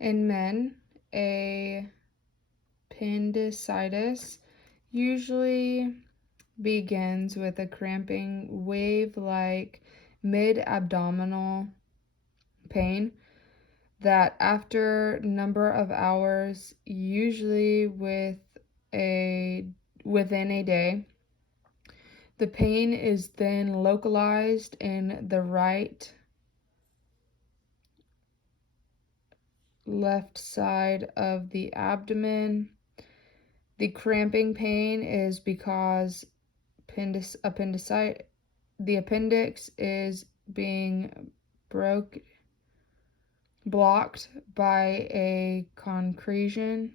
In men, appendicitis usually begins with a cramping wave-like mid-abdominal pain that after number of hours, usually within a day, the pain is then localized in the right left side of the abdomen. The cramping pain is because the appendix is being blocked by a concretion,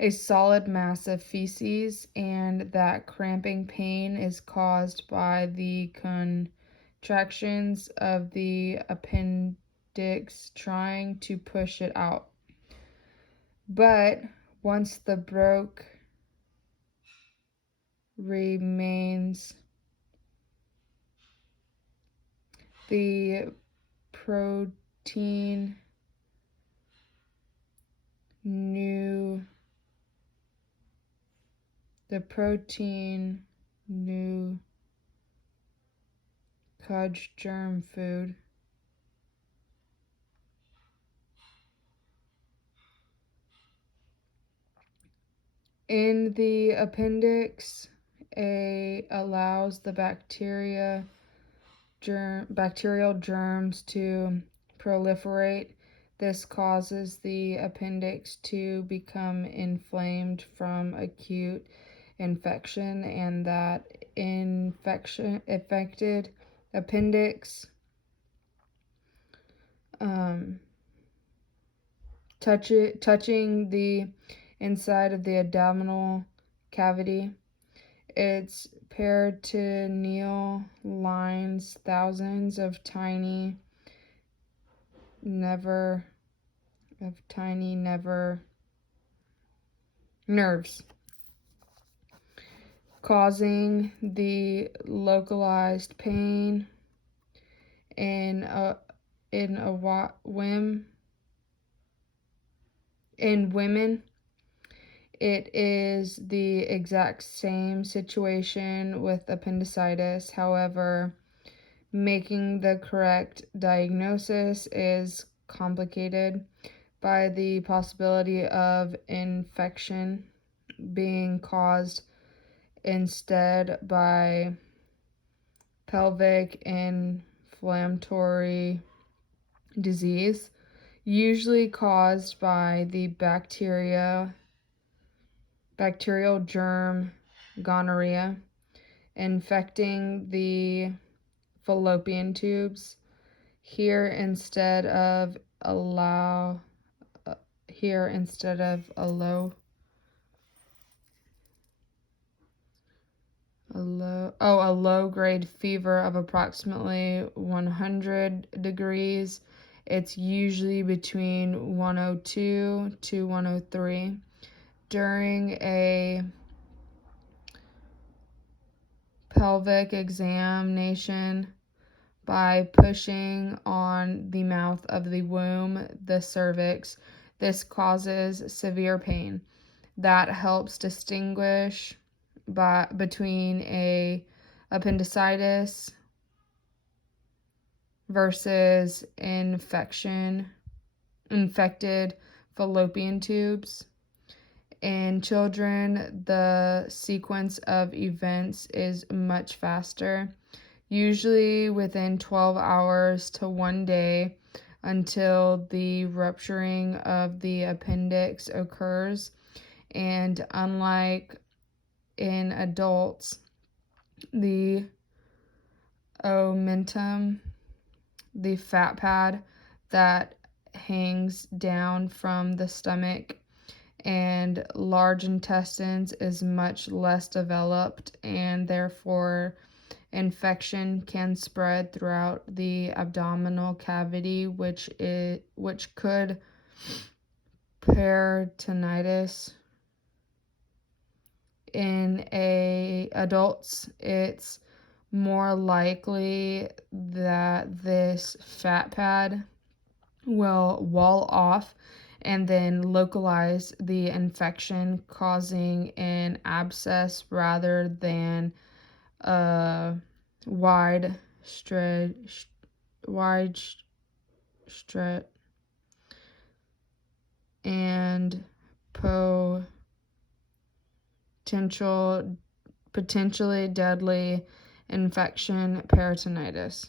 a solid mass of feces, and that cramping pain is caused by the contractions of the appendix trying to push it out. But once the broke remains, the protein new cudge germ food in the appendix allows the bacterial germs to proliferate. This causes the appendix to become inflamed from acute infection, and that affected appendix touching the inside of the abdominal cavity. Its peritoneal lines thousands of tiny nerves, causing the localized pain in women. It is the exact same situation with appendicitis. However, making the correct diagnosis is complicated by the possibility of infection being caused instead by pelvic inflammatory disease, usually caused by the bacterial germ gonorrhea infecting the fallopian tubes. Here instead of a low grade fever of approximately 100 degrees. It's usually between 102 to 103. During a pelvic examination, by pushing on the mouth of the womb, the cervix, this causes severe pain. That helps distinguish between a appendicitis versus infected fallopian tubes. In children, the sequence of events is much faster, usually within 12 hours to 1 day, until the rupturing of the appendix occurs. And unlike in adults, the omentum, the fat pad that hangs down from the stomach and large intestines, is much less developed, and therefore infection can spread throughout the abdominal cavity, which could peritonitis. In adults, it's more likely that this fat pad will wall off and then localize the infection, causing an abscess rather than a wide spread, wide stretch, and potentially deadly infection, peritonitis.